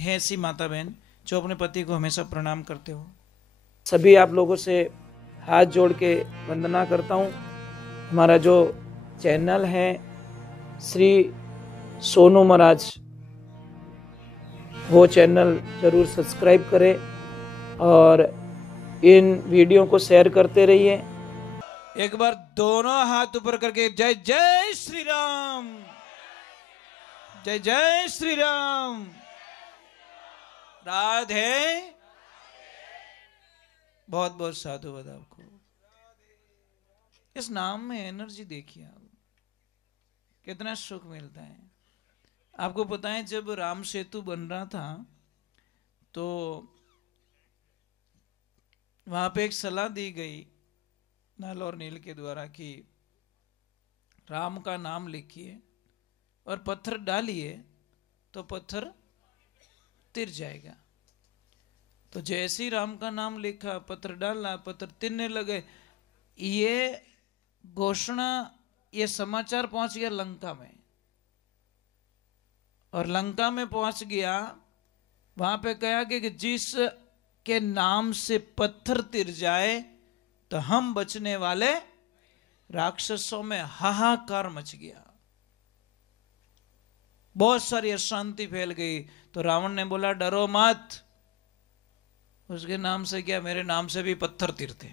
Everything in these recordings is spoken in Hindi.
है ऐसी माता बहन जो अपने पति को हमेशा प्रणाम करते हो? सभी आप लोगों से हाथ जोड़ के वंदना करता हूँ। हमारा जो चैनल है श्री सोनू महाराज, वो चैनल जरूर सब्सक्राइब करें और इन वीडियो को शेयर करते रहिए। एक बार दोनों हाथ ऊपर करके जय जय श्री राम, जय जय श्री राम, राधे। बहुत बहुत साधुवाद आपको। इस नाम में एनर्जी देखिए आप, कितना सुख मिलता है। आपको पता है जब राम सेतु बन रहा था तो वहां पे एक सलाह दी गई नल और नील के द्वारा कि राम का नाम लिखिए और पत्थर डालिए तो पत्थर तिर जाएगा। तो जैसे ही राम का नाम लिखा, पत्थर डाला, पत्थर तिरने लगे। ये घोषणा, ये समाचार पहुंच गया लंका में, और लंका में पहुंच गया। वहां पे कहा कि जिस के नाम से पत्थर तिर जाए तो हम बचने वाले। राक्षसों में हाहाकार मच गया, बहुत सारी अशांति फैल गई। तो रावण ने बोला डरो मत, उसके नाम से क्या, मेरे नाम से भी पत्थर तिरते।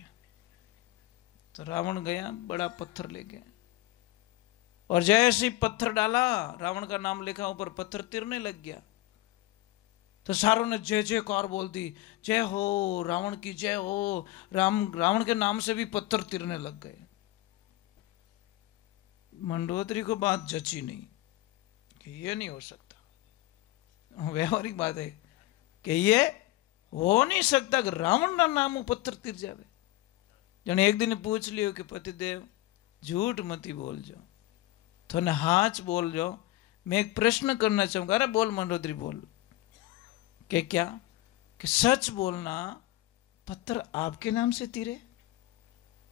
तो रावण गया, बड़ा पत्थर ले गया, और जैसे ही पत्थर डाला, रावण का नाम लिखा ऊपर, पत्थर तिरने लग गया। तो सारों ने जय जयकार बोल दी, जय हो रावण की जय हो। रावण के नाम से भी पत्थर तिरने लग गए। मंडोदरी को बात जची नहीं कि ये नहीं हो सकता। व्यवहारिक बात है कि ये हो नहीं सकता कि रावण का नाम पत्थर तिर जावे। जने एक दिन पूछ लियो कि पतिदेव झूठ मती बोल जो, थोने हाच बोल जो, मैं एक प्रश्न करना चाहूंगा। अरे बोल मंडोदरी बोल। कि क्या? कि सच बोलना, पत्थर आपके नाम से तिरे?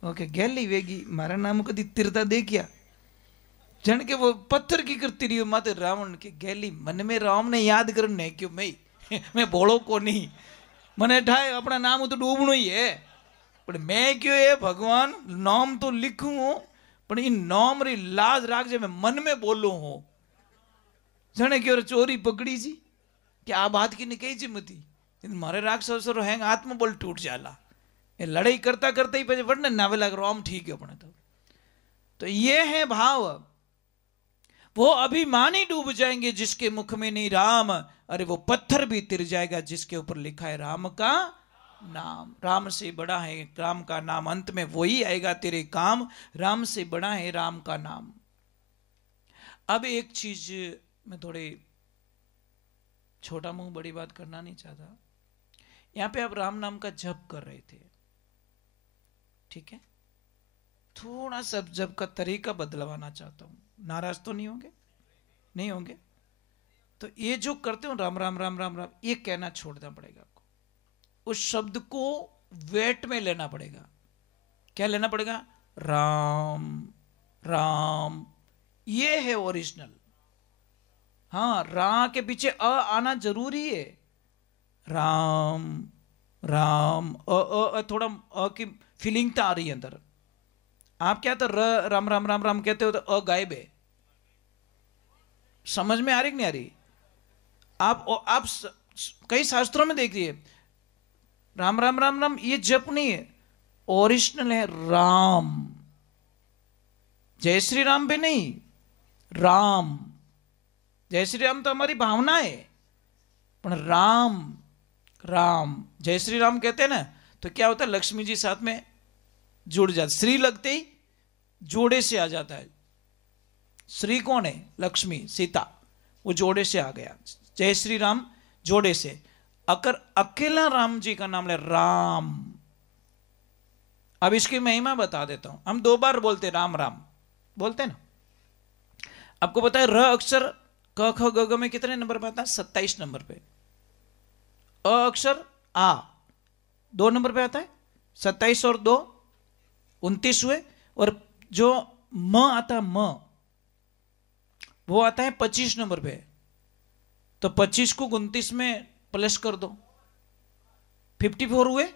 ओके, गैली वेगी मारा नाम कदी तिरता देखिया? जन के वो पत्थर की करती रही माते रावण के गैली मन में राम ने याद करने क्यों मैं बोलो को नहीं, मने ठाए अपना नाम तो डूबनो ही है, पर मैं क्यों है भगवान नाम तो लिखूं, पर इन नाम री लाज राख जे मैं मन में बोलू हूं। जने क्यों चोरी पकड़ी जी कि आ बात की नहीं कही जी मती, मारे राक्षस हैंग आत्मबल टूट जाला। ये लड़ाई करता करता ही पे वर्णन नावे लग राम ठीक है अपने तो ये है भाव। वो अभिमानी डूब जाएंगे जिसके मुख में नहीं राम, अरे वो पत्थर भी तिर जाएगा जिसके ऊपर लिखा है राम का नाम। राम से बड़ा है राम का नाम, अंत में वही आएगा तेरे काम, राम से बड़ा है राम का नाम। अब एक चीज मैं थोड़ी छोटा मुंह बड़ी बात करना नहीं चाहता। यहां पे आप राम नाम का जप कर रहे थे, ठीक है, थोड़ा सा जप का तरीका बदलवाना चाहता हूं। नाराज तो नहीं होंगे? नहीं होंगे? तो ये जो करते हो राम राम राम राम राम, ये कहना छोड़ना पड़ेगा आपको। उस शब्द को वेट में लेना पड़ेगा। क्या लेना पड़ेगा? राम राम, ये है ओरिजिनल। हाँ, रा के पीछे अ आना जरूरी है। राम राम, थोड़ा अ की फीलिंग तो आ रही है अंदर। आप क्या तो राम राम राम राम कहते हो तो अ गायब है। समझ में आ रही कि नहीं आ रही? आप कई शास्त्रों में देखिए राम राम राम राम, ये जप नहीं है, ओरिजिनल है राम। जय श्री राम पे नहीं, राम। जय श्री राम तो हमारी भावना है, पर राम राम, जय श्री राम कहते हैं ना, तो क्या होता है, लक्ष्मी जी साथ में जुड़ जाते। श्री लगते ही जोड़े से आ जाता है। श्री कौन है? लक्ष्मी, सीता, वो जोड़े से आ गया। जय श्री राम जोड़े से। अगर अकेला राम जी का नाम ले राम। अब इसकी महिमा बता देता हूं। हम 2 बार बोलते राम राम बोलते हैं ना। आपको पता है र अक्षर क ख ग घ में कितने नंबर पे आता है? 27 नंबर पे। अ अक्षर आ 2 नंबर पे आता है, 27 और 2 29 हुए। और जो म आता है, म वो आता है 25 नंबर पे। तो 25 को 29 में प्लस कर दो, 54 हुए,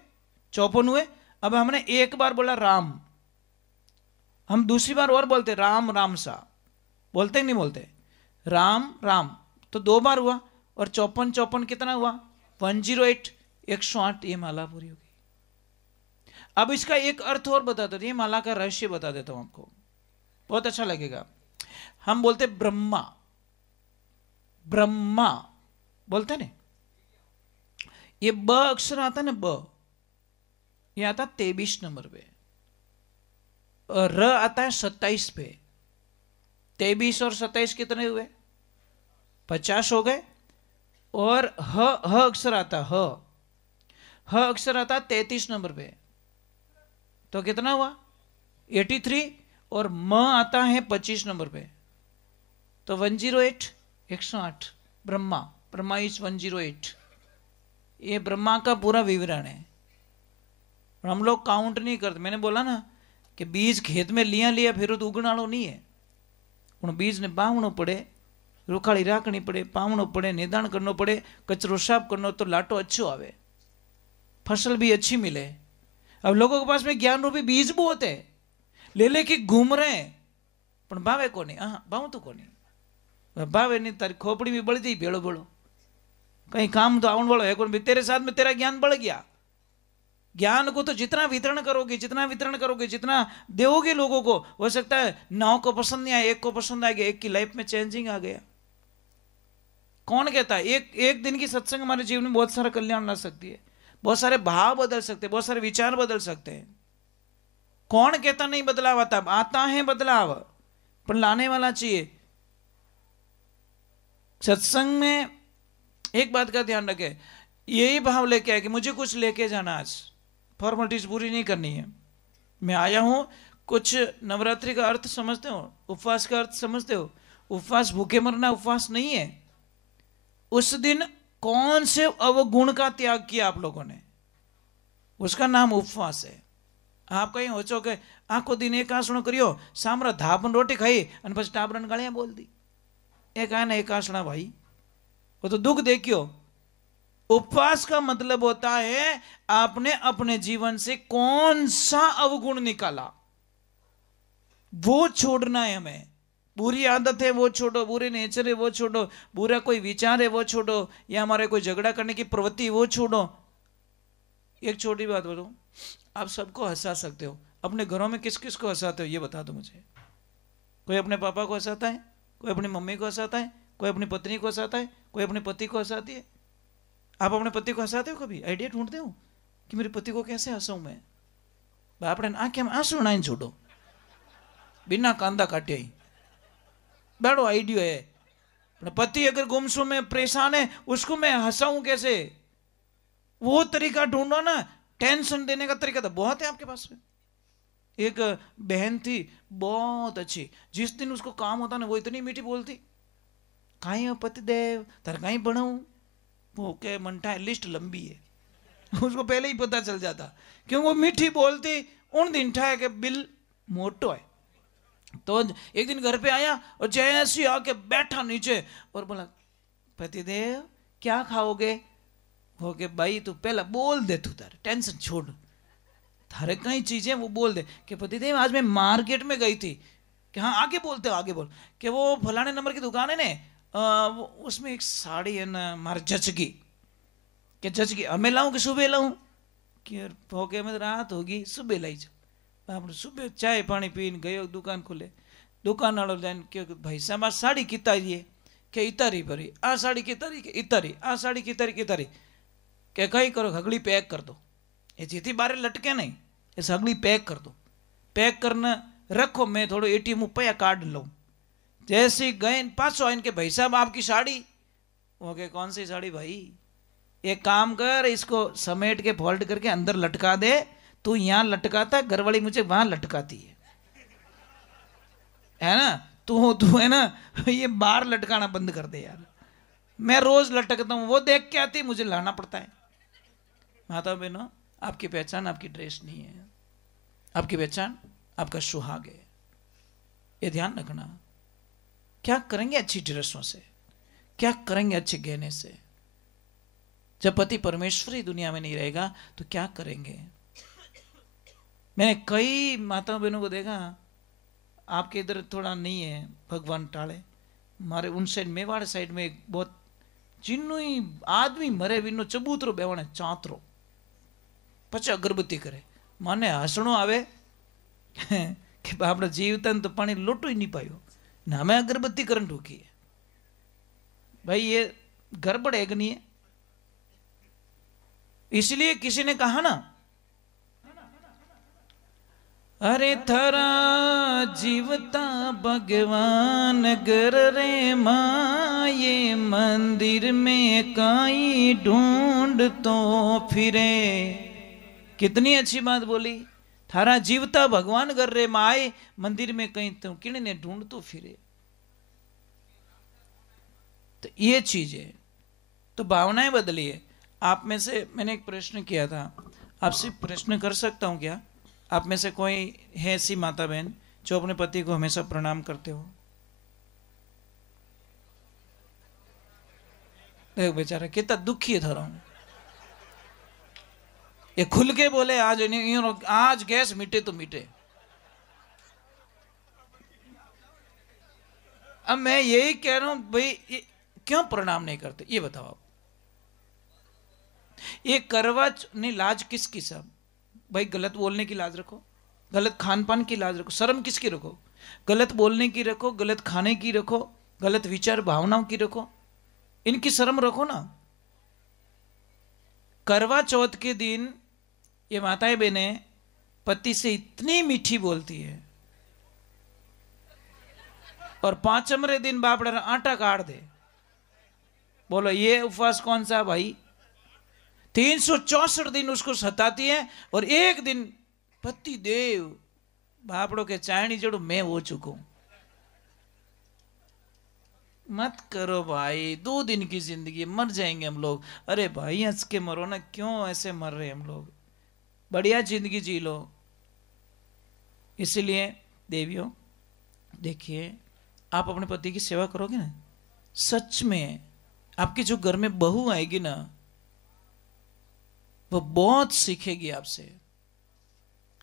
54 हुए। अब हमने एक बार बोला राम, हम दूसरी बार और बोलते राम राम सा, बोलते नहीं बोलते, राम राम, तो 2 बार हुआ। और 54 54 कितना हुआ? 108, 108। ये माला पूरी होगी। अब इसका एक अर्थ और बता देते, ये माला का रहस्य बता देता हूं आपको, बहुत अच्छा लगेगा। हम बोलते ब्रह्मा, ब्रह्मा बोलते ना, ये ब अक्षर आता ना, ब ये आता 23 नंबर पे, और र आता है 27 पे। 23 और 27 कितने हुए? 50 हो गए। और ह अक्षर आता, ह अक्षर आता 33 नंबर पे, तो कितना हुआ? 83। और म आता है 25 नंबर पे, तो 108, 108। ब्रह्मा, ब्रह्मा इज 108। ये ब्रह्मा का पूरा विवरण है। और हम लोग काउंट नहीं करते। मैंने बोला ना कि बीज खेत में लिया लिया फिर तो उगना वालों नहीं है। उन बीज ने बावणो पड़े, रुखाड़ी राखनी पड़े, पावणो पड़े, निदान करना पड़े, कचरो साफ करना, तो लाटो अच्छो आवे, फसल भी अच्छी मिले। अब लोगों के पास में ज्ञान रूपी बीज बहुत है, ले लेके घूम रहे हैं, पर भावे को नहीं। हाँ भाव तो को नहीं, भावे नहीं, तारी खोपड़ी भी बढ़ जाए भेड़ो भेड़ो, कहीं काम तो आवन वालों है कौन भी। तेरे साथ में तेरा ज्ञान बढ़ गया। ज्ञान को तो जितना वितरण करोगे, जितना वितरण करोगे, जितना दोगे लोगों को, हो सकता है 9 को पसंद नहीं आया, 1 को पसंद आ गया, एक की लाइफ में चेंजिंग आ गया। कौन कहता है? एक दिन की सत्संग हमारे जीवन में बहुत सारा कल्याण ला सकती है, बहुत सारे भाव बदल सकते हैं, बहुत सारे विचार बदल सकते हैं। कौन कहता नहीं बदलाव आता? आता है बदलाव, पर लाने वाला चाहिए। सत्संग में एक बात का ध्यान रखें, यही भाव लेके आए कि मुझे कुछ लेके जाना, आज फॉर्मेलिटीज पूरी नहीं करनी है। मैं आया हूं, कुछ नवरात्रि का अर्थ समझते हो, उपवास का अर्थ समझते हो? उपवास भूखे मरना उपवास नहीं है। उस दिन कौन से अवगुण का त्याग किया आप लोगों ने, उसका नाम उपवास है। आप कहीं हो चो के आखो दिन एक आसणो करियो, सामरा धापन रोटी खाई और પછી टाबरन गालियां बोल दी, एक आना एक आसना भाई, वो तो दुख देखियो। उपवास का मतलब होता है आपने अपने जीवन से कौन सा अवगुण निकाला, वो छोड़ना है हमें। बुरी आदत है वो छोड़ो, बुरे नेचर है वो छोड़ो, बुरा कोई विचार है वो छोड़ो, या हमारे कोई झगड़ा करने की प्रवृत्ति वो छोड़ो। एक छोटी बात बताऊं, आप सबको हंसा सकते हो, अपने घरों में किस किस को हंसाते हो ये बता दो मुझे। कोई अपने पापा को हंसाता है, कोई अपनी मम्मी को हंसाता है, कोई अपनी पत्नी को हंसाता है, कोई अपने पति को हंसाती है। आप अपने पति को हंसाते हो? कभी आइडिया ढूंढते हो कि मेरे पति को कैसे हंसाऊं मैं? आपने आंखें में आंसू नाइन छोड़ो, बिना कांदा काटे ही बड़ो आइडियो है। पति अगर गुमसुम में परेशान है, उसको मैं हंसाऊं कैसे? वो तरीका ढूंढो ना। टेंशन देने का तरीका तो बहुत है आपके पास में। एक बहन थी बहुत अच्छी, जिस दिन उसको काम होता ना वो इतनी मीठी बोलती, कहीं हो पतिदेव तर कहीं बढ़ाऊं, वो के मंठा है, लिस्ट लंबी है उसको पहले ही पता चल जाता, क्यों वो मीठी बोलती। उन दिन ठा है कि बिल मोटो है। तो एक दिन घर पे आया और जैसे आके बैठा नीचे और बोला, पतिदेव क्या खाओगे? हो के भाई तू पहला बोल दे, तू तारे टेंशन छोड़, थारे कई चीजें वो बोल दे कि पतिदेव आज मैं मार्केट में गई थी, कि हाँ आगे बोलते हो आगे बोल, कि वो फलाने नंबर की दुकान है ना, उसमें एक साड़ी है ना मार जचगी, कि जचगी हमें लाऊं कि सुबह लाऊं? कि हो के मैं रात होगी सुबह लाई जाओ। આપણે સુબે ચાય પાણી પીને ગયો, દુકાન ખુલે, દુકાનવાળો લઈને કે ભાઈ સાહેબ આ સાડી કિતારીએ કે ઇતારી ભરી, આ સાડી કિતારી કે ઇતારી, આ સાડી કિતારી કિતારી, કે કઈ કરો હગડી પેક कर दो, ये जेती बारे लटके नहीं, ये सगड़ी पैक कर दो, पैक करना रखो, मैं थोड़ा एटीएम रुपया कार्ड लूँ। जैसे गए पाँच आइन के भाई साहब आपकी साड़ी, वो के कौन सी साड़ी भाई? एक काम कर, इसको समेट के फोल्ड करके अंदर लटका दे, तू यहां लटकाता, घरवाली मुझे वहां लटकाती है ना? तू है ना, ये बाहर लटकाना बंद कर दे यार, मैं रोज लटकता हूं, वो देख के आती, मुझे लाना पड़ता है। माता बहनों, आपकी पहचान आपकी ड्रेस नहीं है, आपकी पहचान आपका सुहाग है, ये ध्यान रखना। क्या करेंगे अच्छी ड्रेसों से? क्या करेंगे अच्छे गहने से? जब पति परमेश्वरी दुनिया में नहीं रहेगा तो क्या करेंगे? मैंने कई माताओं बहनों को देखा, आपके इधर थोड़ा नहीं है, भगवान टाले, हमारे उन साइड मेवाड़ साइड में एक बहुत जिन्नु आदमी मरे विनो चबूतरो बेवणे चांतरो पछे अगरबत्ती करे, माने हसणो आवे कि आपड़ा जीवतन तो पानी लोटो ही नहीं पायो ने हमें अगरबत्ती करन ढूकी है। भाई ये गड़बड़ है कि नहीं है? इसलिए किसी ने कहा ना, अरे थरा जीवता भगवान गर रे माँ, ये मंदिर में काई ढूंढ तो फिरे। कितनी अच्छी बात बोली, थारा जीवता भगवान गर रे माए, मंदिर में कहीं तो किने ने ढूंढ तो फिरे। तो ये चीज है, तो भावनाएं बदलिए। आप में से मैंने एक प्रश्न किया था, आपसे प्रश्न कर सकता हूं क्या? आप में से कोई है ऐसी माता बहन जो अपने पति को हमेशा प्रणाम करते हो? देखो बेचारा कितना दुखी है थारा, ये खुल के बोले आज आज गैस मिटे तो मिटे। अब मैं यही कह रहा हूं भाई, क्यों प्रणाम नहीं करते ये बताओ आप। ये करवा नहीं, लाज किसकी? सब भाई गलत बोलने की लाज रखो, गलत खान पान की लाज रखो, शर्म किसकी रखो? गलत बोलने की रखो, गलत खाने की रखो, गलत विचार भावनाओं की रखो, इनकी शर्म रखो ना। करवा चौथ के दिन ये माताएं बहनें पति से इतनी मीठी बोलती है, और पांचमरे दिन बापड़ा आटा काट दे। बोलो ये उपवास कौन सा भाई? 364 दिन उसको सताती है, और एक दिन पति देव बापड़ों के चायनी जड़ो मैं हो चुका हूं। मत करो भाई, 2 दिन की जिंदगी, मर जाएंगे हम लोग। अरे भाई हंस के मरो ना, क्यों ऐसे मर रहे हम लोग? बढ़िया जिंदगी जी लो। इसलिए देवियों देखिए, आप अपने पति की सेवा करोगे ना, सच में आपकी जो घर में बहू आएगी ना, वो बहुत सीखेगी आपसे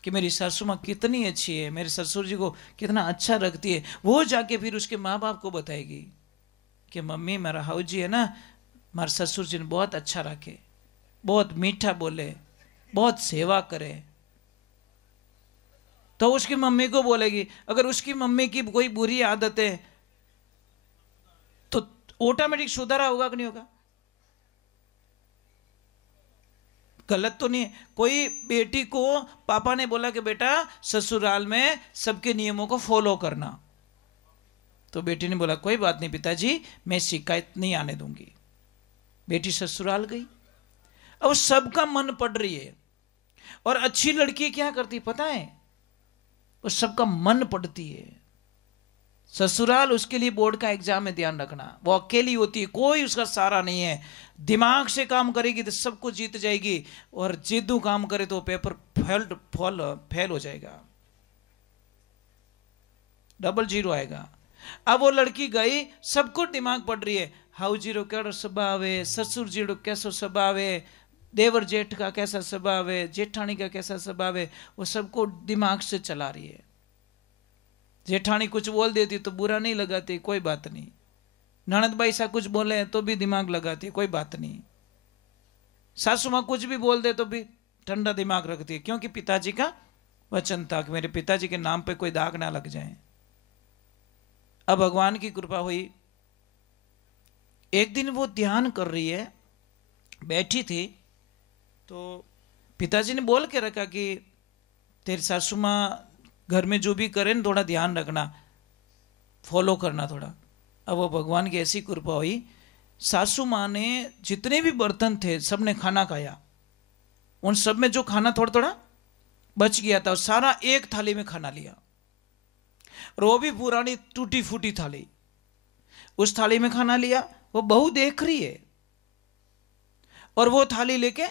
कि मेरी सासू माँ कितनी अच्छी है, मेरे ससुर जी को कितना अच्छा रखती है। वो जाके फिर उसके माँ बाप को बताएगी कि मम्मी मेरा हाउ जी है ना, हमारे ससुर जी ने बहुत अच्छा रखे, बहुत मीठा बोले, बहुत सेवा करे। तो उसकी मम्मी को बोलेगी। अगर उसकी मम्मी की कोई बुरी आदत है तो ऑटोमेटिक सुधारा होगा कि नहीं होगा? गलत तो नहीं है। कोई बेटी को पापा ने बोला कि बेटा ससुराल में सबके नियमों को फॉलो करना, तो बेटी ने बोला कोई बात नहीं पिताजी, मैं शिकायत नहीं आने दूंगी। बेटी ससुराल गई, अब सबका मन पड़ रही है। और अच्छी लड़की क्या करती पता है? वो सबका मन पड़ती है। ससुराल उसके लिए बोर्ड का एग्जाम में ध्यान रखना, वो अकेली होती है, कोई उसका सहारा नहीं है। दिमाग से काम करेगी तो सबको जीत जाएगी, और जिद्दू काम करे तो पेपर फेल हो जाएगा, डबल 0 आएगा। अब वो लड़की गई, सबको दिमाग पड़ रही है, हाउ जीरो कैसा स्वभाव है, ससुर जीरो कैसा स्वभाव है, देवर जेठ का कैसा स्वभाव है, जेठानी का कैसा स्वभाव है, वो सबको दिमाग से चला रही है। जेठानी कुछ बोल देती तो बुरा नहीं लगाती, कोई बात नहीं। ननद भाई सा कुछ बोले तो भी दिमाग लगाती, कोई बात नहीं। सासू माँ कुछ भी बोल दे तो भी ठंडा दिमाग रखती है, क्योंकि पिताजी का वचन था कि मेरे पिताजी के नाम पे कोई दाग ना लग जाए। अब भगवान की कृपा हुई, एक दिन वो ध्यान कर रही है, बैठी थी, तो पिताजी ने बोल के रखा कि तेरी सासू माँ घर में जो भी करें थोड़ा ध्यान रखना, फॉलो करना थोड़ा। अब वो भगवान की ऐसी कृपा हुई, सासू माँ ने जितने भी बर्तन थे सबने खाना खाया, उन सब में जो खाना थोड़ा थोड़ा बच गया था सारा एक थाली में खाना लिया, और वो भी पुरानी टूटी फूटी थाली, उस थाली में खाना लिया। वो बहू देख रही है, और वो थाली लेके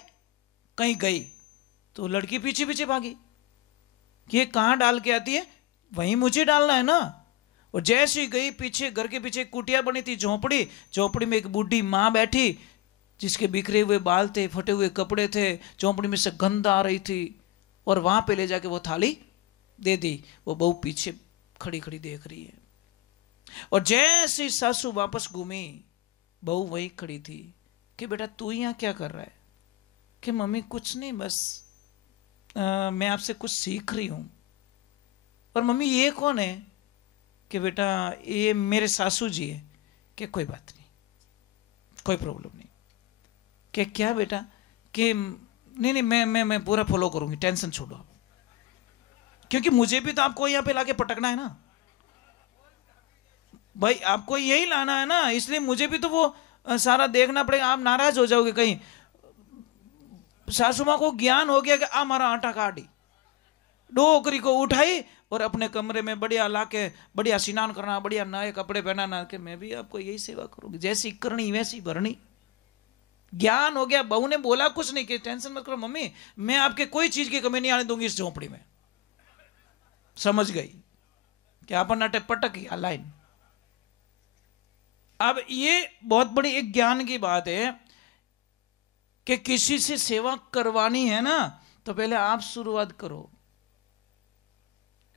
कहीं गई, तो लड़की पीछे पीछे भागी कि ये कहाँ डाल के आती है, वहीं मुझे डालना है ना। और जैसे ही गई, पीछे घर के पीछे एक कुटिया बनी थी, झोंपड़ी, झोंपड़ी में एक बूढ़ी माँ बैठी जिसके बिखरे हुए बाल थे, फटे हुए कपड़े थे, झोंपड़ी में से गंध आ रही थी, और वहां पे ले जाके वो थाली दे दी। वो बहू पीछे खड़ी खड़ी देख रही है, और जैसे ही सासू वापस घूमी, बहू वही खड़ी थी कि बेटा तू यहाँ क्या कर रहा है? कि मम्मी कुछ नहीं, बस मैं आपसे कुछ सीख रही हूं। और मम्मी ये कौन है? कि बेटा ये मेरे सासू जी है। कि कोई बात नहीं, कोई प्रॉब्लम नहीं। कि क्या बेटा? कि नहीं, मैं पूरा फॉलो करूंगी, टेंशन छोड़ो आप, क्योंकि मुझे भी तो आपको यहाँ पे लाके पटकना है ना भाई, आपको यही लाना है ना, इसलिए मुझे भी तो वो सारा देखना पड़ेगा। आप नाराज हो जाओगे कहीं। सासू माँ को ज्ञान हो गया कि हमारा आटा काटी, डोकरी को उठाई और अपने कमरे में बढ़िया लाके बढ़िया स्नान करना, बढ़िया नए कपड़े पहनाना, कि मैं भी आपको यही सेवा करूंगी, जैसी करनी वैसी भरनी। ज्ञान हो गया। बहू ने बोला कुछ नहीं कि टेंशन मत करो मम्मी, मैं आपके कोई चीज की कमी नहीं आने दूंगी इस झोंपड़ी में। समझ गई कि अपन अटे पटक गया लाइन। अब ये बहुत बड़ी एक ज्ञान की बात है कि किसी से सेवा करवानी है ना, तो पहले आप शुरुआत करो।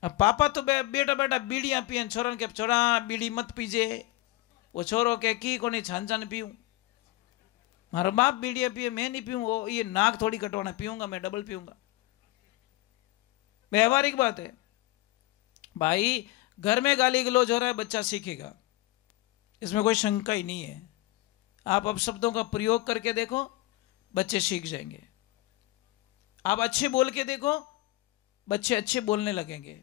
अब पापा तो बेटा बेटा बीड़ियां पियन, छोरन के छोरा बीड़ी मत पीजे। वो छोरो के की को नहीं छान छान पीऊं, मारो बाप बीड़ियां पिए, मैं नहीं पीऊं। वो ये नाक थोड़ी कटवाना, पीऊंगा मैं डबल पीऊंगा। व्यवहारिक बात है भाई। घर में गाली गलौज हो रहा है, बच्चा सीखेगा, इसमें कोई शंका ही नहीं है। आप अब शब्दों का प्रयोग करके देखो, बच्चे सीख जाएंगे। आप अच्छे बोल के देखो, बच्चे अच्छे बोलने लगेंगे।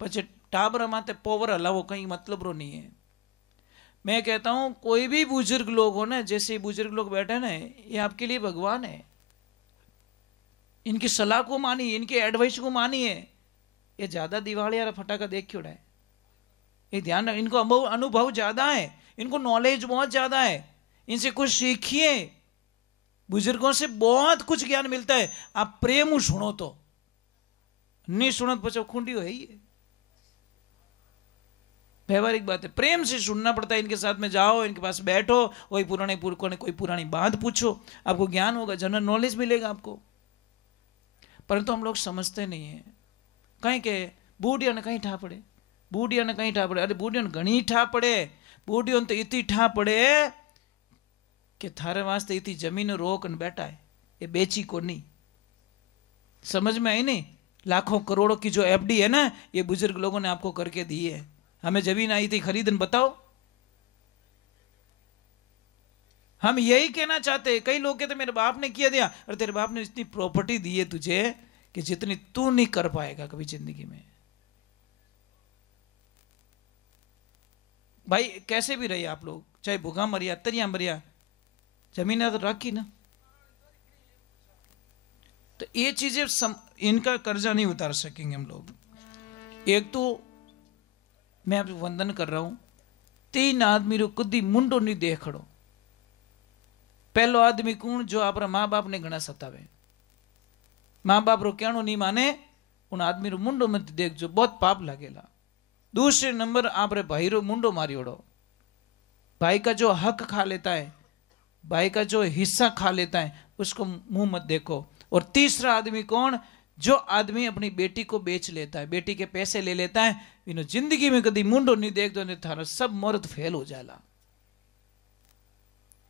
पचे टाबर माते पोवर हलावो कहीं मतलब रो नहीं है। मैं कहता हूं कोई भी बुजुर्ग लोग हो ना, जैसे बुजुर्ग लोग बैठे ना, ये आपके लिए भगवान है। इनकी सलाह को मानिए, इनके एडवाइस को मानिए। ये ज्यादा दिवाली और फटाका देख क्यों रहा है? ये ध्यान, इनको अनुभव ज्यादा है, इनको नॉलेज बहुत ज्यादा है, इनसे कुछ सीखिए। बुजुर्गों से बहुत कुछ ज्ञान मिलता है। आप प्रेम सुनो तो, नहीं सुनो तो बच्चों खुंडी हो ही है। व्यवहारिक बात है, प्रेम से सुनना पड़ता है। इनके साथ में जाओ, इनके पास बैठो, कोई पुरानी बात पूछो, आपको ज्ञान होगा, जनरल नॉलेज मिलेगा आपको। परंतु हम लोग समझते नहीं है। कहीं के बूढ़ियों ने कहीं ठा पड़े, बूढ़ियों ने कहीं ठा पड़े। अरे बूढ़ियों ने घनी ठा पड़े, बूढ़ियों ने तो इतनी ठा पड़े कि थारे वास्ते इतनी जमीन रोक न बैठा है, ये बेची को नहीं। समझ में आई नहीं? लाखों करोड़ों की जो एफडी है ना, ये बुजुर्ग लोगों ने आपको करके दी है। हमें जमीन आई थी खरीदन, बताओ। हम यही कहना चाहते हैं। कई लोग कहते मेरे बाप ने किया दिया। और तेरे बाप ने इतनी प्रॉपर्टी दी है तुझे कि जितनी तू नहीं कर पाएगा कभी जिंदगी में। भाई कैसे भी रहे आप लोग, चाहे भूखा मरिया तरिया मरिया, जमीन तो रखी ना। तो ये चीजें इनका कर्जा नहीं उतार सकेंगे हम लोग। एक तो मैं आप वंदन कर रहा हूं, 3 आदमी रो कदी मुंडो नहीं देख खड़ो। पहलो आदमी कौन? जो आप माँ बाप ने घना सतावे, माँ बाप रो कहनो नहीं माने, उन आदमी रो मुंडो मत देख, जो बहुत पाप लगेला। दूसरे नंबर आप रे भाई रो मुंडो मारी ओढ़ो, भाई का जो हक खा लेता है, भाई का जो हिस्सा खा लेता है, उसको मुंह मत देखो। और तीसरा आदमी कौन? जो आदमी अपनी बेटी को बेच लेता है, बेटी के पैसे ले लेता है, इन्हों जिंदगी में कभी मुंडो नहीं देख दो, थारा सब मुहूर्त फेल हो जाला।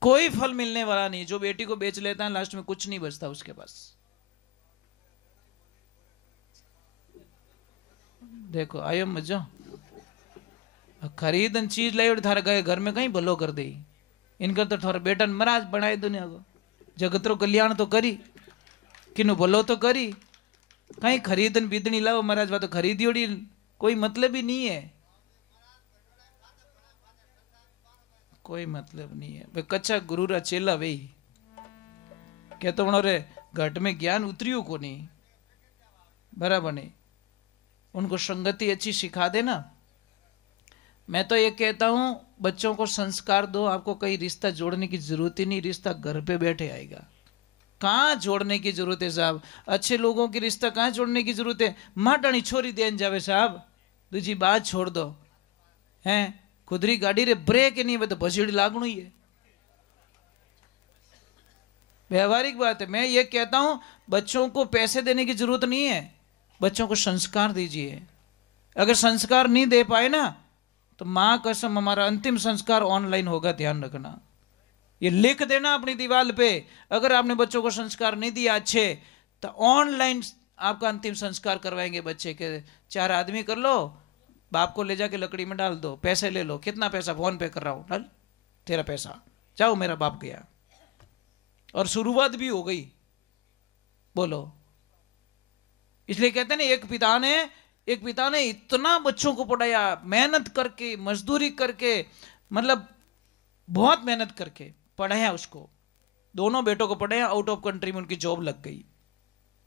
कोई फल मिलने वाला नहीं। जो बेटी को बेच लेता है लास्ट में कुछ नहीं बचता उसके पास। देखो आयो मजा, खरीदन चीज लाई और थारे गए घर में कहीं भलो कर दे। इनका तो थारा बेटा महाराज बनाए दुनिया को, जगत रो कल्याण तो करी, किनु भलो तो करी। कहीं खरीदन बिदनी लाओ महाराज, बात तो खरीदी ओड़ी कोई मतलब ही नहीं है, कोई मतलब नहीं है। वे कच्चा गुरु रा चेला वे कहते रे घट में ज्ञान उतरियो को नहीं, बराबर नहीं। उनको संगति अच्छी सिखा देना। मैं तो ये कहता हूं बच्चों को संस्कार दो, आपको कहीं रिश्ता जोड़ने की जरूरत ही नहीं, रिश्ता घर पे बैठे आएगा। कहाँ जोड़ने की जरूरत है साहब? अच्छे लोगों की रिश्ता कहाँ जोड़ने की जरूरत है? माटानी छोरी देन जावे साहब, दूजी बात छोड़ दो। हैं खुदरी गाड़ी रे ब्रेक नहीं है तो भजीड़ लागणु ही है। व्यवहारिक बात है। मैं ये कहता हूं बच्चों को पैसे देने की जरूरत नहीं है, बच्चों को संस्कार दीजिए। अगर संस्कार नहीं दे पाए ना तो मां कसम हमारा अंतिम संस्कार ऑनलाइन होगा, ध्यान रखना। ये लिख देना अपनी दीवार पे, अगर आपने बच्चों को संस्कार नहीं दिया अच्छे तो ऑनलाइन आपका अंतिम संस्कार करवाएंगे बच्चे के। 4 आदमी कर लो, बाप को ले जाके लकड़ी में डाल दो, पैसे ले लो, कितना पैसा फोन पे कर रहा हूं, डाल तेरा पैसा, जाओ मेरा बाप गया। और शुरुआत भी हो गई, बोलो। इसलिए कहते हैं ना एक पिता ने इतना बच्चों को पढ़ाया, मेहनत करके, मजदूरी करके, मतलब बहुत मेहनत करके पढ़ाया उसको। दोनों बेटों को पढ़ाया, आउट ऑफ कंट्री में उनकी जॉब लग गई।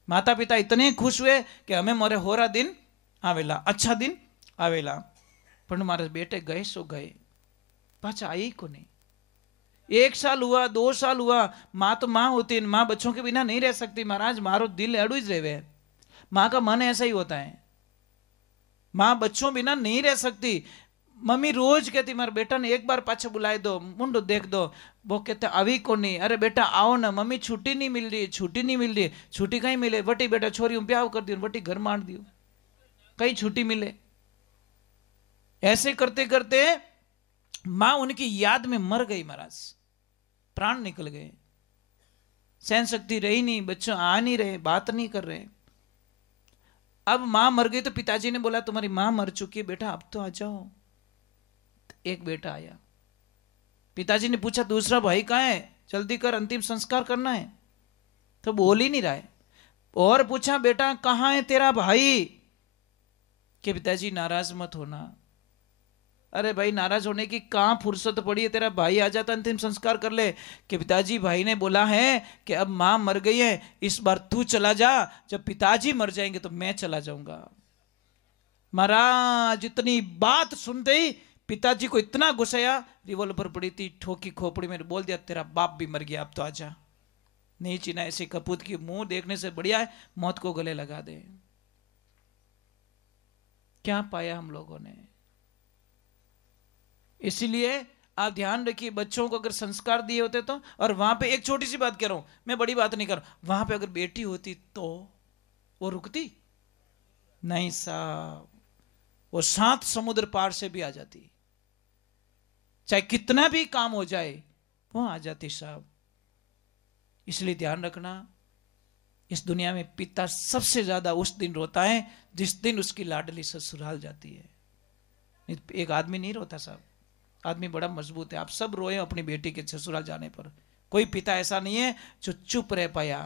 माता पिता इतने खुश हुए कि हमें मोरे होरा दिन आवेला, अच्छा दिन आवेला। पर हमारे बेटे गए सो गए, पाचा आई को नहीं। 1 साल हुआ, 2 साल हुआ, माँ तो माँ होती है, माँ बच्चों के बिना नहीं रह सकती। महाराज मारो दिल एड़ू ही रहे, माँ का मन ऐसा ही होता है, माँ बच्चों बिना नहीं रह सकती। मम्मी रोज कहती मारे बेटा ने एक बार पाछे बुलाए दो, मुंडो देख दो। वो कहते अभी को नहीं, अरे बेटा आओ ना, मम्मी छुट्टी नहीं मिल रही, छुट्टी नहीं मिल रही। छुट्टी कहीं मिले, वटी बेटा छोरी ब्याह कर दियो, वटी घर मार दियो, कहीं छुट्टी मिले। ऐसे करते करते मां उनकी याद में मर गई महाराज, प्राण निकल गए, सहन शक्ति रही नहीं, बच्चों आ नहीं रहे, बात नहीं कर रहे। अब मां मर गई तो पिताजी ने बोला तुम्हारी मां मर चुकी है बेटा, अब तो आ जाओ। एक बेटा आया, पिताजी ने पूछा दूसरा भाई कहाँ है, जल्दी कर अंतिम संस्कार करना है। तो बोल ही नहीं रहा है। और पूछा बेटा कहाँ है तेरा भाई, कि पिताजी नाराज मत होना। अरे भाई नाराज होने की कहां फुर्सत पड़ी है, तेरा भाई आ जाता अंतिम संस्कार कर ले। कि पिताजी भाई ने बोला है कि अब मां मर गई है, इस बार तू चला जा, जब पिताजी मर जाएंगे तो मैं चला जाऊंगा। महाराज इतनी बात सुनते ही पिताजी को इतना गुस्साया, रिवॉल्वर पड़ी थी, ठोकी खोपड़ी में, बोल दिया तेरा बाप भी मर गया, अब तो आजा। नहीं चिना, ऐसे कपूत की मुंह देखने से बढ़िया है मौत को गले लगा दे। क्या पाया हम लोगों ने। इसीलिए आप ध्यान रखिए, बच्चों को अगर संस्कार दिए होते तो, और वहां पे एक छोटी सी बात कह रहा हूं, मैं बड़ी बात नहीं कर रहा, वहां पे अगर बेटी होती तो वो रुकती नहीं साहब, वो 7 समुद्र पार से भी आ जाती, चाहे कितना भी काम हो जाए वो आ जाती साहब। इसलिए ध्यान रखना, इस दुनिया में पिता सबसे ज्यादा उस दिन रोता है जिस दिन उसकी लाडली ससुराल जाती है। एक आदमी नहीं रोता साहब, आदमी बड़ा मजबूत है। आप सब रोए अपनी बेटी के ससुराल जाने पर, कोई पिता ऐसा नहीं है जो चुप रह पाया।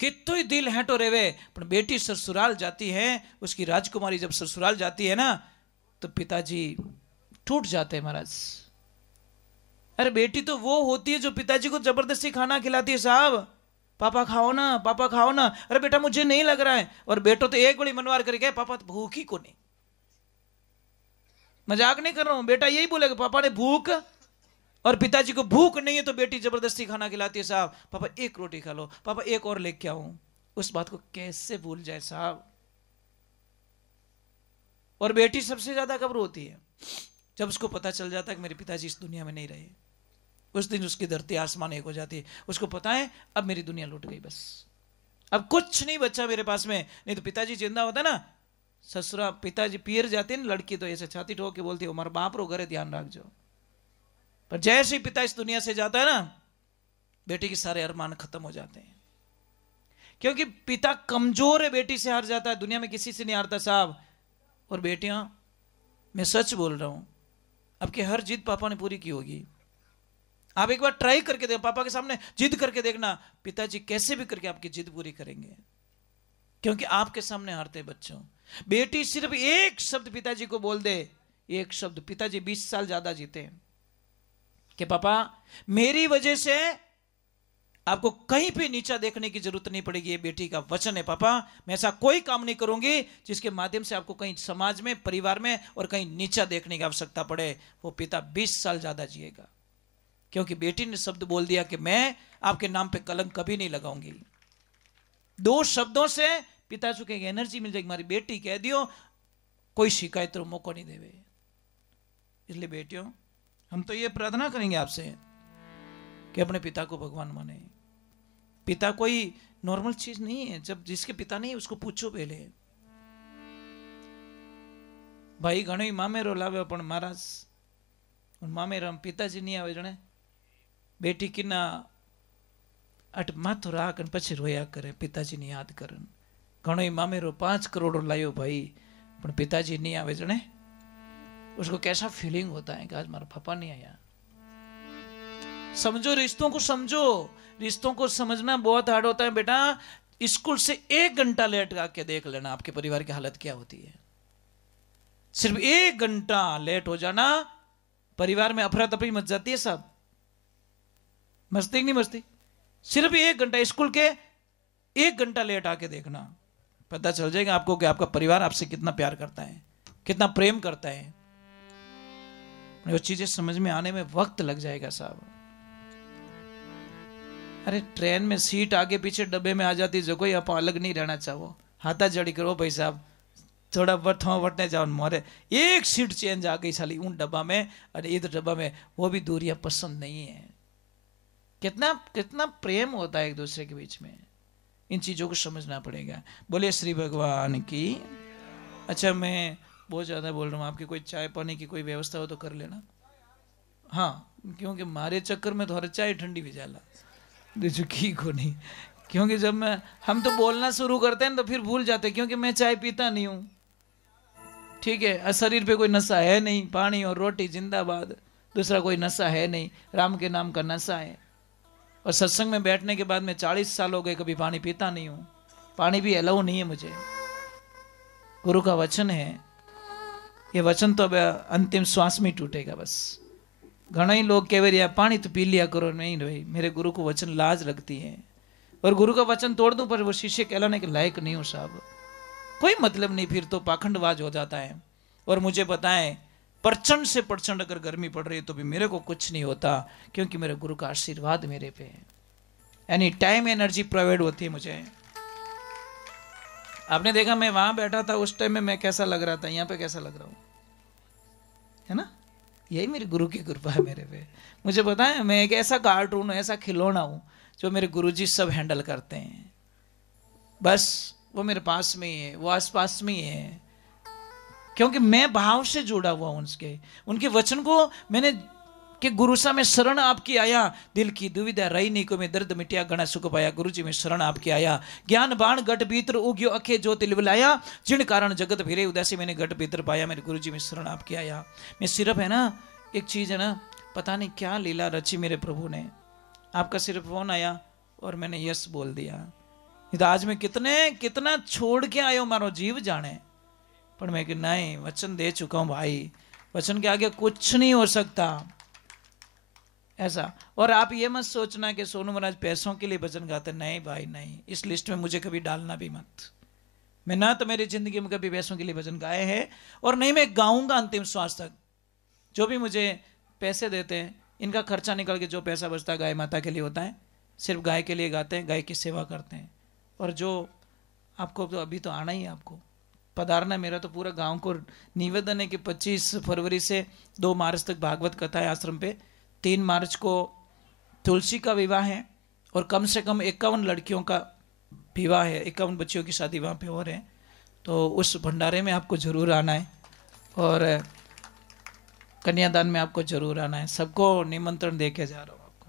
कितो ही दिल है तो रेवे, पर बेटी ससुराल जाती है, उसकी राजकुमारी जब ससुराल जाती है ना तो पिताजी टूट जाते हैं महाराज। अरे बेटी तो वो होती है जो पिताजी को जबरदस्ती खाना खिलाती है साहब, पापा खाओ ना, पापा खाओ ना, अरे बेटा मुझे नहीं लग रहा है। और बेटो तो एक बड़ी मनवार करके पापा तो भूख ही को नहीं, मजाक नहीं कर रहा हूं, बेटा यही बोलेगा पापा ने भूख, और पिताजी को भूख नहीं है तो बेटी जबरदस्ती खाना खिलाती है साहब, पापा एक रोटी खा लो, पापा एक और लेके आऊं। उस बात को कैसे भूल जाए साहब। और बेटी सबसे ज्यादा कब रोती है, जब उसको पता चल जाता है कि मेरे पिताजी इस दुनिया में नहीं रहे। उस दिन उसकी धरती आसमान एक हो जाती है, उसको पता है अब मेरी दुनिया लुट गई, बस अब कुछ नहीं बचा मेरे पास में। नहीं तो पिताजी जिंदा होता ना, ससुरा पिताजी पियर जाते हैं लड़की तो ऐसे छाती ठोक के बोलती है हमारा बाप रो घरे ध्यान रख जाओ। पर जैसे ही पिता इस दुनिया से जाता है ना, बेटी के सारे अरमान खत्म हो जाते हैं, क्योंकि पिता कमजोर है, बेटी से हार जाता है, दुनिया में किसी से नहीं हारता साहब। और बेटियां, मैं सच बोल रहा हूं, आपकी हर जिद पापा ने पूरी की होगी। आप एक बार ट्राई करके देखो, पापा के सामने जिद करके देखना, पिताजी कैसे भी करके आपकी जिद पूरी करेंगे, क्योंकि आपके सामने हारते बच्चों। बेटी सिर्फ एक शब्द पिताजी को बोल दे, एक शब्द, पिताजी 20 साल ज्यादा जीते हैं कि पापा मेरी वजह से आपको कहीं पे नीचा देखने की जरूरत नहीं पड़ेगी। ये बेटी का वचन है पापा, मैं ऐसा कोई काम नहीं करूंगी जिसके माध्यम से आपको कहीं समाज में, परिवार में और कहीं नीचा देखने की आवश्यकता पड़े। वो पिता 20 साल ज्यादा जिएगा, क्योंकि बेटी ने शब्द बोल दिया कि मैं आपके नाम पे कलंक कभी नहीं लगाऊंगी। 2 शब्दों से पिता को एक एनर्जी मिल जाएगी, हमारी बेटी कह दियो कोई शिकायत रो मौका नहीं देवे। इसलिए बेटियों, हम तो ये प्रार्थना करेंगे आपसे कि अपने पिता को भगवान माने। पिता कोई नॉर्मल चीज नहीं है। जब जिसके पिता नहीं उसको पूछो पहले। भाई घणो मामेरो लावे पण महाराज मामेरा पिताजी नहीं आवे जणे बेटी किना अट माथो राख पछी रोया करे, पिताजी ने याद करन। घणो मामेरो 5 करोड़ लायो भाई, पण पिताजी नहीं आवे जणे उसको कैसा फीलिंग होता है कि आज मारा पापा नहीं आया। समझो, रिश्तों को समझो। रिश्तों को समझना बहुत हार्ड होता है बेटा। स्कूल से 1 घंटा लेट आके देख लेना आपके परिवार की हालत क्या होती है। सिर्फ 1 घंटा लेट हो जाना, परिवार में अफरा तफरी मच जाती है साहब। मस्ती नहीं मस्ती? सिर्फ 1 घंटा, स्कूल के 1 घंटा लेट आके देखना, पता चल जाएगा आपको कि आपका परिवार आपसे कितना प्यार करता है, कितना प्रेम करता है। वो चीजें समझ में आने में वक्त लग जाएगा साहब। अरे ट्रेन में सीट आगे पीछे डब्बे में आ जाती जो कोई आप अलग नहीं रहना चाहो, हाथा जड़ी करो भाई साहब, थोड़ा वटने जाओ मोरे। एक सीट चेंज आ गई साली उन डब्बा में और इधर डब्बा में, वो भी दूरियां पसंद नहीं है। कितना कितना प्रेम होता है एक दूसरे के बीच में। इन चीजों को समझना पड़ेगा। बोले श्री भगवान की। अच्छा, मैं बहुत ज्यादा बोल रहा हूँ, आपकी कोई चाय पानी की कोई व्यवस्था हो तो कर लेना। हाँ, क्योंकि मारे चक्कर में थोड़ा चाय ठंडी भी जाला की को नहीं, क्योंकि जब हम तो बोलना शुरू करते हैं तो फिर भूल जाते, क्योंकि मैं चाय पीता नहीं हूँ। ठीक है, शरीर पे कोई नशा है नहीं, पानी और रोटी जिंदाबाद, दूसरा कोई नशा है नहीं, राम के नाम का नशा है। और सत्संग में बैठने के बाद में 40 साल हो गए, कभी पानी पीता नहीं हूँ, पानी भी अलाउ नहीं है मुझे। गुरु का वचन है, ये वचन तो अब अंतिम श्वास में टूटेगा बस। घना ही लोग कह रहे पानी तो पी लिया करो, नहीं भाई, मेरे गुरु को वचन लाज लगती है, और गुरु का वचन तोड़ दूं पर वो शिष्य कहलाने के लायक नहीं हो साहब, कोई मतलब नहीं, फिर तो पाखंडवाज हो जाता है। और मुझे पता है प्रचंड से प्रचंड अगर गर्मी पड़ रही है तो भी मेरे को कुछ नहीं होता, क्योंकि मेरे गुरु का आशीर्वाद मेरे पे है। एनी टाइम एनर्जी प्रोवाइड होती है मुझे। आपने देखा मैं वहां बैठा था उस टाइम में मैं कैसा लग रहा था, यहाँ पे कैसा लग रहा हूं, है ना? यही मेरे गुरु की कृपा है मेरे पे। मुझे पता है मैं एक ऐसा कार्टून, ऐसा खिलौना हूं जो मेरे गुरुजी सब हैंडल करते हैं। बस वो मेरे पास में ही है, वो आसपास में ही है, क्योंकि मैं भाव से जुड़ा हुआ हूं उनके वचन को मैंने कि गुरु सा मैं शरण आपकी आया, दिल की दुविधा रही नहीं को मैं दर्द मिटिया घना सुख पाया। गुरु जी मैं शरण आपकी आया, ज्ञान बाण घट भीतर उग्यो अखे जो तिल बुलाया, जिन कारण जगत फिरे उदासी मैंने घट भीतर पाया। मेरे गुरु जी मैं शरण आपकी आया। मैं सिर्फ है ना, एक चीज है ना, पता नहीं क्या लीला रची मेरे प्रभु ने। आपका सिर्फ फोन आया और मैंने यस बोल दिया। नहीं तो आज मैं कितना छोड़ के आयो मारो जीव जाने, पर मैं कि नहीं, वचन दे चुका हूं भाई, वचन के आगे कुछ नहीं हो सकता ऐसा। और आप ये मत सोचना कि सोनू महाराज पैसों के लिए भजन गाते, नहीं भाई नहीं, इस लिस्ट में मुझे कभी डालना भी मत। मैं ना तो मेरी जिंदगी में कभी पैसों के लिए भजन गाए हैं और नहीं मैं गाऊंगा अंतिम श्वास तक। जो भी मुझे पैसे देते हैं इनका खर्चा निकल के जो पैसा बचता है गाय माता के लिए होता है, सिर्फ गाय के लिए गाते हैं, गाय की सेवा करते हैं। और जो आपको तो अभी तो आना ही है, आपको पधारना। मेरा तो पूरा गांव को निवेदन है कि 25 फरवरी से 2 मार्च तक भागवत कथा है आश्रम पे। 3 मार्च को तुलसी का विवाह है और कम से कम 51 लड़कियों का विवाह है, 51 बच्चियों की शादी वहाँ पे हो रहे हैं। तो उस भंडारे में आपको जरूर आना है और कन्यादान में आपको जरूर आना है। सबको निमंत्रण दे के जा रहा हूँ आपको।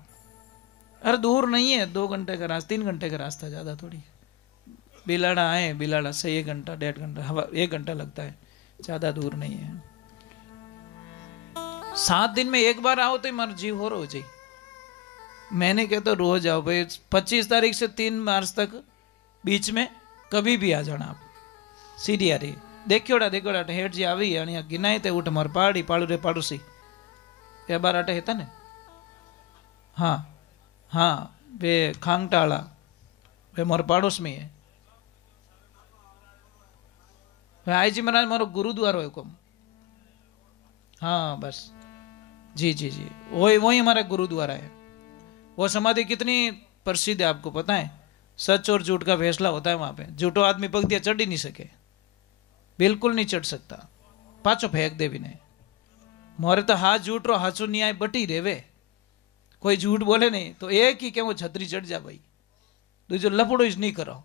अरे दूर नहीं है, 2 घंटे का रास्ता, 3 घंटे का रास्ता, ज़्यादा थोड़ी। बिलाड़ा आए, बिलाड़ा से 1 घंटा 1.5 घंटा, हवा 1 घंटा लगता है, ज़्यादा दूर नहीं है। 7 दिन में एक बार आओ तो हमारा जीव हो जाए। मैंने कहता रोज आओ भाई। 25 तारीख से 3 मार्च तक बीच में कभी भी आ जाना आप। सीधी आ रही देखियोड़ा हेठ जी આવી અને ગિનાય તે ઉઠ માર પાડી પાડુ રે પાડુસી એ બાર આટે હતા ને। हाँ हाँ वे खांगटाला वे मोर पाड़ोस में है। आई जी महाराज मारो गुरुद्वारो है कम। हाँ बस जी जी जी, वही हमारा गुरुद्वारा है। वो समाधि कितनी प्रसिद्ध है आपको पता है? सच और झूठ का फैसला होता है वहां पे। झूठो आदमी पगथिया चढ़ ही नहीं सके, बिल्कुल नहीं चढ़ सकता, पाछो फेंक दे भी नहीं। मोरे तो हाथ झूठ रो हाचो न्याय बटी रेवे कोई झूठ बोले नहीं तो एक ही के वो छतरी चढ़ जा भाई दूजो लपड़ो ही नहीं करो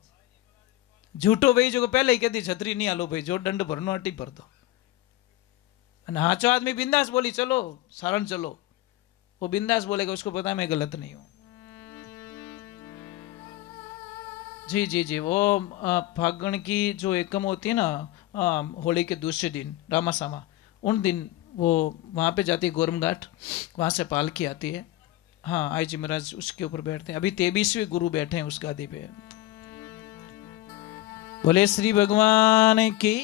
झूठो भाई जो पहले ही कहती छतरी नहीं आलो भाई जो दंड भरनो अटी भर दो અને हाचो आदमी बिंदास बोली चलो सारण चलो वो बिंदास बोलेगा उसको पता है मैं गलत नहीं हूं जी जी जी वो फागण की जो एकम होती है ना होली के दूसरे दिन रामासामा उन दिन वो वहां पे जाती है गोरम घाट वहां से पालकी आती है हाँ आई जी महाराज उसके ऊपर बैठते हैं अभी 23वें गुरु बैठे हैं उस गादी पे बोले श्री भगवान की